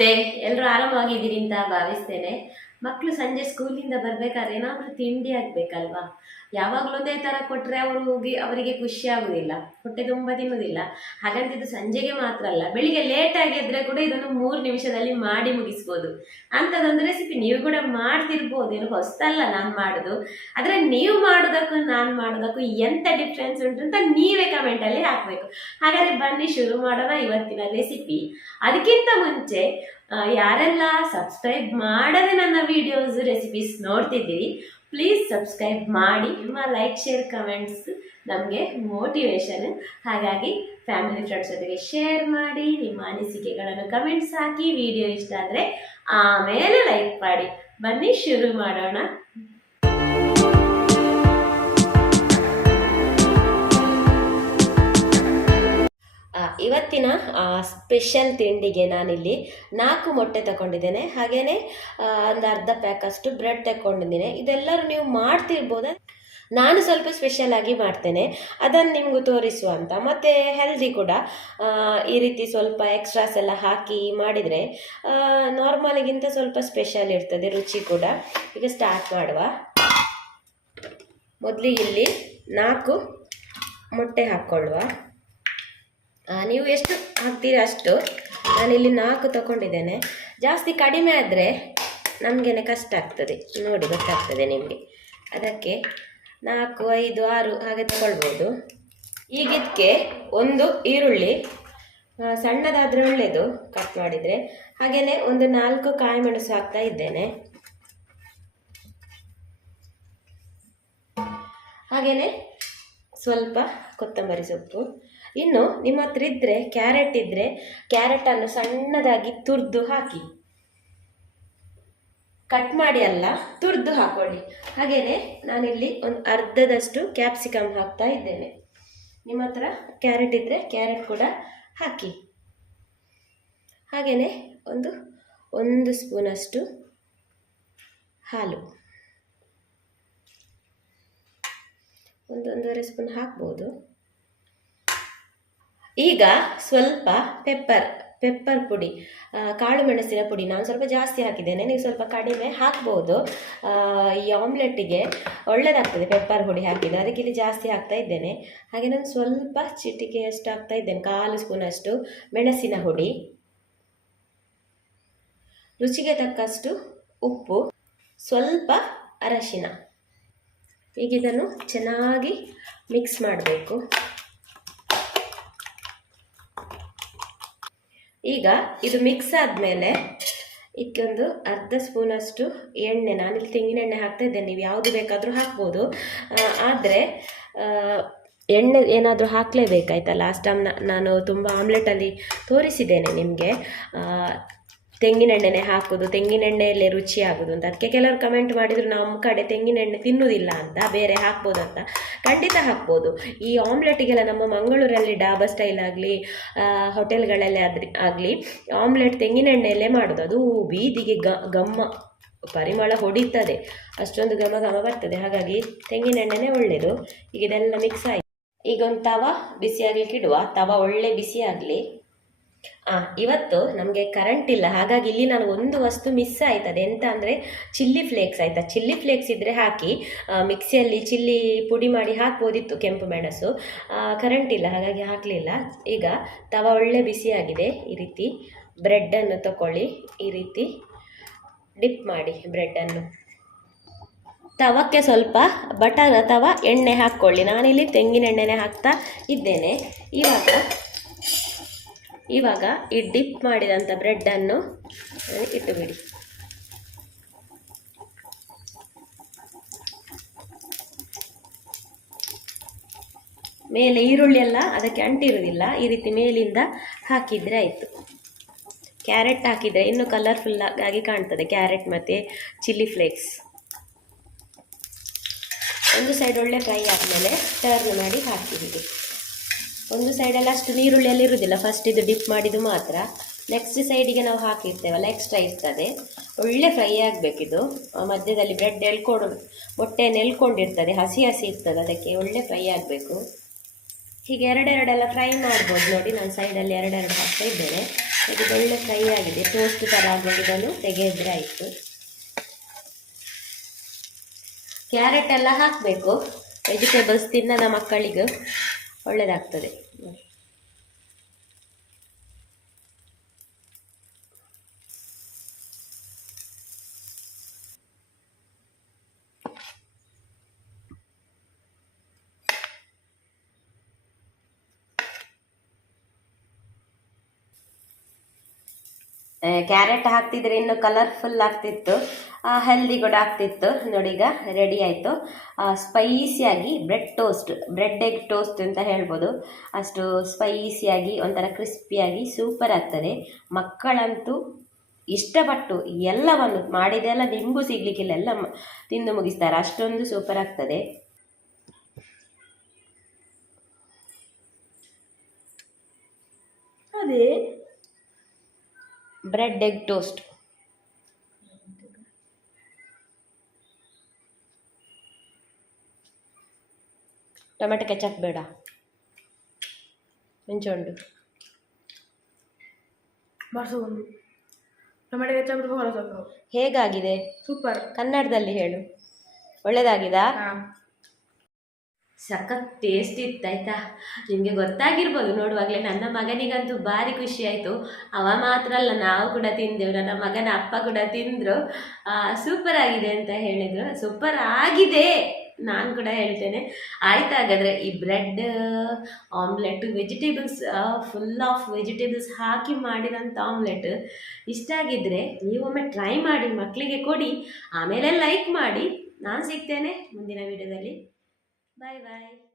ನಮಸ್ತೆ, ಎಲ್ಲರೂ ಆರಾಮಾಗಿದ್ದೀರಿ ಅಂತ ಭಾವಿಸ್ತೇನೆ. ಮಕ್ಕಳು ಸಂಜೆ ಸ್ಕೂಲಿಂದ ಬರ್ಬೇಕಾದ್ರೆ ಏನಾದರೂ ತಿಂಡಿ ಆಗ್ಬೇಕಲ್ವಾ? ಯಾವಾಗಲೂ ಒಂದೇ ಥರ ಕೊಟ್ಟರೆ ಅವರಿಗೆ ಖುಷಿ ಆಗುದಿಲ್ಲ, ಹೊಟ್ಟೆ ತುಂಬ ತಿನ್ನುವುದಿಲ್ಲ. ಹಾಗಂತ ಇದು ಸಂಜೆಗೆ ಮಾತ್ರ ಅಲ್ಲ, ಬೆಳಿಗ್ಗೆ ಲೇಟಾಗಿ ಎದ್ರೆ ಕೂಡ ಇದನ್ನು 3 ನಿಮಿಷದಲ್ಲಿ ಮಾಡಿ ಮುಗಿಸ್ಬೋದು. ಅಂಥದ್ದೊಂದು ರೆಸಿಪಿ ನೀವು ಕೂಡ ಮಾಡ್ತಿರ್ಬೋದು, ಏನು ಹೊಸ್ತಲ್ಲ ನಾನು ಮಾಡೋದು. ಆದರೆ ನೀವು ಮಾಡೋದಕ್ಕೂ ನಾನು ಮಾಡೋದಕ್ಕೂ ಎಂಥ ಡಿಫ್ರೆನ್ಸ್ ಉಂಟು ಅಂತ ನೀವೇ ಕಮೆಂಟಲ್ಲಿ ಹಾಕಬೇಕು. ಹಾಗಾದರೆ ಬನ್ನಿ ಶುರು ಮಾಡೋಣ ಇವತ್ತಿನ ರೆಸಿಪಿ. ಅದಕ್ಕಿಂತ ಮುಂಚೆ ಯಾರೆಲ್ಲ ಸಬ್ಸ್ಕ್ರೈಬ್ ಮಾಡದೆ ನನ್ನ ವಿಡಿಯೋಸ್ ರೆಸಿಪೀಸ್ ನೋಡ್ತಿದ್ದೀರಿ, ಪ್ಲೀಸ್ ಸಬ್ಸ್ಕ್ರೈಬ್ ಮಾಡಿ. ನಿಮ್ಮ ಲೈಕ್ ಶೇರ್ ಕಮೆಂಟ್ಸ್ ನಮಗೆ ಮೋಟಿವೇಶನ್. ಹಾಗಾಗಿ ಫ್ಯಾಮಿಲಿ ಫ್ರೆಂಡ್ಸ್ ಜೊತೆಗೆ ಶೇರ್ ಮಾಡಿ, ನಿಮ್ಮ ಅನಿಸಿಕೆಗಳನ್ನು ಕಮೆಂಟ್ಸ್ ಹಾಕಿ. ವಿಡಿಯೋ ಇಷ್ಟ ಆದರೆ ಆಮೇಲೆ ಲೈಕ್ ಮಾಡಿ. ಬನ್ನಿ ಶುರು ಮಾಡೋಣ. ಇವತ್ತಿನ ಸ್ಪೆಷಲ್ ತಿಂಡಿಗೆ ನಾನಿಲ್ಲಿ 4 ಮೊಟ್ಟೆ ತಗೊಂಡಿದ್ದೇನೆ. ಹಾಗೆಯೇ ಒಂದು ಅರ್ಧ ಪ್ಯಾಕ್ ಅಷ್ಟು ಬ್ರೆಡ್ ತಗೊಂಡಿದ್ದೇನೆ. ಇದೆಲ್ಲರೂ ನೀವು ಮಾಡ್ತಿರ್ಬೋದು, ನಾನು ಸ್ವಲ್ಪ ಸ್ಪೆಷಲ್ ಆಗಿ ಮಾಡ್ತೇನೆ, ಅದನ್ನು ನಿಮಗೂ ತೋರಿಸುವ ಅಂತ. ಮತ್ತು ಹೆಲ್ದಿ ಕೂಡ. ಈ ರೀತಿ ಸ್ವಲ್ಪ ಎಕ್ಸ್ಟ್ರಾಸ್ ಎಲ್ಲ ಹಾಕಿ ಮಾಡಿದರೆ ನಾರ್ಮಲಿಗಿಂತ ಸ್ವಲ್ಪ ಸ್ಪೆಷಲ್ ಇರ್ತದೆ, ರುಚಿ ಕೂಡ. ಈಗ ಸ್ಟಾರ್ಟ್ ಮಾಡುವ. ಮೊದಲಿಗೆ ಇಲ್ಲಿ 4 ಮೊಟ್ಟೆ ಹಾಕ್ಕೊಳ್ಳುವ. ನೀವು ಎಷ್ಟು ಹಾಕ್ತೀರಿ ಅಷ್ಟು. ನಾನಿಲ್ಲಿ 4 ತಗೊಂಡಿದ್ದೇನೆ. ಜಾಸ್ತಿ ಕಡಿಮೆ ಆದರೆ ನಮಗೇನೆ ಕಷ್ಟ ಆಗ್ತದೆ, ನೋಡಿ ಗೊತ್ತಾಗ್ತದೆ ನಿಮಗೆ. ಅದಕ್ಕೆ 4, 5, 6 ಹಾಗೆ ತಗೊಳ್ಬೋದು. ಈಗ ಇದಕ್ಕೆ 1 ಈರುಳ್ಳಿ ಸಣ್ಣದಾದರೆ ಒಳ್ಳೆಯದು ಕಟ್ ಮಾಡಿದರೆ. ಹಾಗೆಯೇ ಒಂದು 4 ಕಾಯಿ ಮೆಣಸು ಹಾಕ್ತಾ ಇದ್ದೇನೆ. ಹಾಗೆಯೇ ಸ್ವಲ್ಪ ಕೊತ್ತಂಬರಿ ಸೊಪ್ಪು. ಇನ್ನು ನಿಮ್ಮ ಹತ್ರ ಇದ್ದರೆ ಕ್ಯಾರೆಟ್ ಇದ್ದರೆ ಕ್ಯಾರೆಟನ್ನು ಸಣ್ಣದಾಗಿ ತುರಿದು ಹಾಕಿ, ಕಟ್ ಮಾಡಿ ಅಲ್ಲ, ತುರಿದು ಹಾಕೊಳ್ಳಿ. ಹಾಗೆಯೇ ನಾನಿಲ್ಲಿ ಒಂದು ಅರ್ಧದಷ್ಟು ಕ್ಯಾಪ್ಸಿಕಮ್ ಹಾಕ್ತಾ ಇದ್ದೇನೆ. ನಿಮ್ಮ ಹತ್ರ ಕ್ಯಾರೆಟ್ ಇದ್ದರೆ ಕ್ಯಾರೆಟ್ ಕೂಡ ಹಾಕಿ. ಹಾಗೆಯೇ ಒಂದು ಸ್ಪೂನಷ್ಟು ಹಾಲು, 1-1.5 ಸ್ಪೂನ್ ಹಾಕ್ಬೋದು. ಈಗ ಸ್ವಲ್ಪ ಪೆಪ್ಪರ್ ಪುಡಿ, ಕಾಳು ಮೆಣಸಿನ ಪುಡಿ ನಾನು ಸ್ವಲ್ಪ ಜಾಸ್ತಿ ಹಾಕಿದ್ದೇನೆ, ನೀವು ಸ್ವಲ್ಪ ಕಡಿಮೆ ಹಾಕ್ಬೋದು. ಈ ಆಮ್ಲೆಟ್ಟಿಗೆ ಒಳ್ಳೆಯದಾಗ್ತದೆ ಪೆಪ್ಪರ್ ಪುಡಿ ಹಾಕಿದ್ದು, ಅದಕ್ಕೆ ಇಲ್ಲಿ ಜಾಸ್ತಿ ಹಾಕ್ತಾ ಇದ್ದೇನೆ. ಹಾಗೆ ನಾನು ಸ್ವಲ್ಪ ಚಿಟಿಕೆಯಷ್ಟು ಹಾಕ್ತಾ ಇದ್ದೇನೆ, 1/4 ಸ್ಪೂನಷ್ಟು ಮೆಣಸಿನ ಹುಡಿ, ರುಚಿಗೆ ತಕ್ಕಷ್ಟು ಉಪ್ಪು, ಸ್ವಲ್ಪ ಅರಶಿನ. ಈಗ ಇದನ್ನು ಚೆನ್ನಾಗಿ ಮಿಕ್ಸ್ ಮಾಡಬೇಕು. ಈಗ ಇದು ಮಿಕ್ಸ್ ಆದಮೇಲೆ ಇದಕ್ಕೊಂದು ಅರ್ಧ ಸ್ಪೂನಷ್ಟು ಎಣ್ಣೆ, ನಾನಿಲ್ಲಿ ತೆಂಗಿನ ಎಣ್ಣೆ ಹಾಕ್ತಾ ಇದ್ದೇನೆ, ನೀವು ಯಾವುದು ಬೇಕಾದರೂ ಹಾಕ್ಬೋದು. ಆದರೆ ಎಣ್ಣೆ ಏನಾದರೂ ಹಾಕಲೇಬೇಕಾಯ್ತಾ. ಲಾಸ್ಟ್ ಟೈಮ್ ನಾನು ತುಂಬ ಆಮ್ಲೆಟಲ್ಲಿ ತೋರಿಸಿದ್ದೇನೆ ನಿಮಗೆ, ತೆಂಗಿನ ಎಣ್ಣೆನೇ ಹಾಕೋದು, ತೆಂಗಿನ ಎಣ್ಣೆಯಲ್ಲೇ ರುಚಿ ಆಗೋದು ಅಂತ. ಅದಕ್ಕೆ ಕೆಲವರು ಕಮೆಂಟ್ ಮಾಡಿದರು, ನಮ್ಮ ಕಡೆ ತೆಂಗಿನ ಎಣ್ಣೆ ತಿನ್ನುವುದಿಲ್ಲ ಅಂತ, ಬೇರೆ ಹಾಕ್ಬೋದು ಅಂತ. ಖಂಡಿತ ಹಾಕ್ಬೋದು. ಈ ಆಮ್ಲೆಟಿಗೆಲ್ಲ ನಮ್ಮ ಮಂಗಳೂರಲ್ಲಿ ಡಾಬಾ ಸ್ಟೈಲ್ ಆಗಲಿ ಹೋಟೆಲ್ಗಳಲ್ಲೇ ಆಗಲಿ ಆಮ್ಲೆಟ್ ತೆಂಗಿನ ಎಣ್ಣೆಯಲ್ಲೇ ಮಾಡೋದು. ಅದು ಬೀದಿಗೆ ಘಮ ಪರಿಮಳ ಹೊಡಿತದೆ, ಅಷ್ಟೊಂದು ಘಮ ಬರ್ತದೆ. ಹಾಗಾಗಿ ತೆಂಗಿನ ಎಣ್ಣೆನೇ ಒಳ್ಳೆಯದು. ಈಗ ಇದೆಲ್ಲ ಮಿಕ್ಸ್ ಆಯಿತು. ಈಗ ಒಂದು ತವ ಬಿಸಿಯಾಗಲಿಕ್ಕೆ ಇಡುವ. ತವ ಒಳ್ಳೆ ಬಿಸಿ ಆಗಲಿ. ಇವತ್ತು ನಮಗೆ ಕರೆಂಟ್ ಇಲ್ಲ, ಹಾಗಾಗಿ ಇಲ್ಲಿ ನಾನು ಒಂದು ವಸ್ತು ಮಿಸ್ ಆಯ್ತದೆ. ಎಂತ ಅಂದರೆ ಚಿಲ್ಲಿ ಫ್ಲೇಕ್ಸ್ ಆಯಿತಾ. ಚಿಲ್ಲಿ ಫ್ಲೇಕ್ಸ್ ಇದ್ದರೆ ಹಾಕಿ, ಮಿಕ್ಸಿಯಲ್ಲಿ ಚಿಲ್ಲಿ ಪುಡಿ ಮಾಡಿ ಹಾಕ್ಬೋದಿತ್ತು, ಕೆಂಪು ಮೆಣಸು. ಕರೆಂಟ್ ಇಲ್ಲ, ಹಾಗಾಗಿ ಹಾಕಲಿಲ್ಲ. ಈಗ ತವ ಒಳ್ಳೆ ಬಿಸಿಯಾಗಿದೆ. ಈ ರೀತಿ ಬ್ರೆಡ್ಡನ್ನು ತಗೊಳ್ಳಿ, ಈ ರೀತಿ ಡಿಪ್ ಮಾಡಿ ಬ್ರೆಡ್ಡನ್ನು. ತವಕ್ಕೆ ಸ್ವಲ್ಪ ಬಟರ್ ಅಥವಾ ಎಣ್ಣೆ ಹಾಕ್ಕೊಳ್ಳಿ. ನಾನಿಲ್ಲಿ ತೆಂಗಿನ ಎಣ್ಣೆನೇ ಹಾಕ್ತಾ ಇದ್ದೇನೆ. ಇವಾಗ ಈ ಡಿಪ್ ಮಾಡಿದಂಥ ಬ್ರೆಡ್ಡನ್ನು ಇಟ್ಟುಬಿಡಿ. ಮೇಲೆ ಈರುಳ್ಳಿ ಎಲ್ಲ ಅದಕ್ಕೆ ಅಂಟಿರುವುದಿಲ್ಲ, ಈ ರೀತಿ ಮೇಲಿಂದ ಹಾಕಿದರೆ ಆಯಿತು. ಕ್ಯಾರೆಟ್ ಹಾಕಿದರೆ ಇನ್ನೂ ಕಲರ್ಫುಲ್ ಆಗಿ ಕಾಣ್ತದೆ, ಕ್ಯಾರೆಟ್ ಮತ್ತು ಚಿಲ್ಲಿ ಫ್ಲೇಕ್ಸ್. ಒಂದು ಸೈಡ್ ಒಳ್ಳೆ ಫ್ರೈ ಆದಮೇಲೆ ಟರ್ನ್ ಮಾಡಿ ಹಾಕಿ. ಹೀಗೆ ಒಂದು ಸೈಡಲ್ಲಿ ಅಷ್ಟು ನೀರುಳ್ಳಿಯಲ್ಲಿ ಇರುವುದಿಲ್ಲ, ಫಸ್ಟ್ ಇದು ಡಿಪ್ ಮಾಡಿದ್ದು ಮಾತ್ರ. ನೆಕ್ಸ್ಟ್ ಸೈಡಿಗೆ ನಾವು ಹಾಕಿರ್ತೇವಲ್ಲ, ಎಕ್ಸ್ಟ್ರಾ ಇರ್ತದೆ. ಒಳ್ಳೆ ಫ್ರೈ ಆಗಬೇಕಿದು. ಮಧ್ಯದಲ್ಲಿ ಬ್ರೆಡ್ ಮೊಟ್ಟೆಯನ್ನು ಎಳ್ಕೊಂಡಿರ್ತದೆ, ಹಸಿ ಇರ್ತದೆ, ಅದಕ್ಕೆ ಒಳ್ಳೆ ಫ್ರೈ ಆಗಬೇಕು. ಹೀಗೆ ಎರಡೆರಡೆಲ್ಲ ಫ್ರೈ ಮಾಡ್ಬೋದು. ನೋಡಿ, ನಾನು ಸೈಡಲ್ಲಿ ಎರಡೆರಡು ಹಾಕ್ತಾ ಇದ್ದೇನೆ. ಇದು ಒಳ್ಳೆ ಫ್ರೈ ಆಗಿದೆ, ಟೋಸ್ಟ್ ಥರ ಆಗಿ ಇದನ್ನು ತೆಗೆದ್ರೆ ಆಯಿತು. ಕ್ಯಾರೆಟ್ ಎಲ್ಲ ಹಾಕಬೇಕು, ವೆಜಿಟೇಬಲ್ಸ್ ತಿನ್ನದ ಮಕ್ಕಳಿಗೆ ಒಳ್ಳೆಯದಾಗ್ತದೆ. ಕ್ಯಾರೆಟ್ ಹಾಕ್ತಿದ್ರೆ ಇನ್ನು ಕಲರ್ಫುಲ್ ಆಗ್ತಿತ್ತು, ಹೆಲ್ದಿ ಕೂಡ ಆಗ್ತಿತ್ತು. ನೋಡಿ ಈಗ ರೆಡಿ ಆಯಿತು. ಸ್ಪೈಸಿಯಾಗಿ ಬ್ರೆಡ್ ಎಗ್ ಟೋಸ್ಟ್ ಅಂತ ಹೇಳ್ಬೋದು. ಅಷ್ಟು ಸ್ಪೈಸಿಯಾಗಿ ಒಂಥರ ಕ್ರಿಸ್ಪಿಯಾಗಿ ಸೂಪರ್ ಆಗ್ತದೆ. ಮಕ್ಕಳಂತೂ ಇಷ್ಟಪಟ್ಟು ಎಲ್ಲವನ್ನು ಮಾಡಿದೆಲ್ಲ ನಿಮಗೂ ಸಿಗ್ಲಿಕ್ಕಿಲ್ಲ, ಎಲ್ಲ ತಿಂದು ಮುಗಿಸ್ತಾರೆ, ಅಷ್ಟೊಂದು ಸೂಪರ್ ಆಗ್ತದೆ. ಅದೇ bread egg toast. Tomato ketchup ಬೇಡ, ಮೆಂಚುಂಡು ಟೊಮೆಟೊ ಕೆಚಪ್ ಹೇಗಾಗಿದೆ? ಸೂಪರ್. ಕನ್ನಡದಲ್ಲಿ ಹೇಳು, ಒಳ್ಳೇದಾಗಿದಾ? ಸಖತ್ ಟೇಸ್ಟ್ ಇತ್ತು ಆಯ್ತಾ. ನಿಮಗೆ ಗೊತ್ತಾಗಿರ್ಬೋದು ನೋಡುವಾಗಲೇ. ನನ್ನ ಮಗನಿಗಂತೂ ಭಾರಿ ಖುಷಿ ಆಯಿತು. ಅವ ಮಾತ್ರ ಅಲ್ಲ, ನಾವು ಕೂಡ ತಿಂದೆವು, ನನ್ನ ಮಗನ ಅಪ್ಪ ಕೂಡ ತಿಂದರು. ಸೂಪರ್ ಆಗಿದೆ ಅಂತ ಹೇಳಿದರು. ಸೂಪರ್ ಆಗಿದೆ, ನಾನು ಕೂಡ ಹೇಳ್ತೇನೆ. ಆಯ್ತು, ಹಾಗಾದರೆ ಈ bread omelette vegetables, full of vegetables ಹಾಕಿ ಮಾಡಿರೋಂಥ ಆಮ್ಲೆಟ್ ಇಷ್ಟ ಆಗಿದ್ದರೆ ನೀವೊಮ್ಮೆ ಟ್ರೈ ಮಾಡಿ, ಮಕ್ಕಳಿಗೆ ಕೊಡಿ, ಆಮೇಲೆ ಲೈಕ್ ಮಾಡಿ. ನಾನು ಸಿಗ್ತೇನೆ ಮುಂದಿನ ವಿಡಿಯೋದಲ್ಲಿ. Bye bye.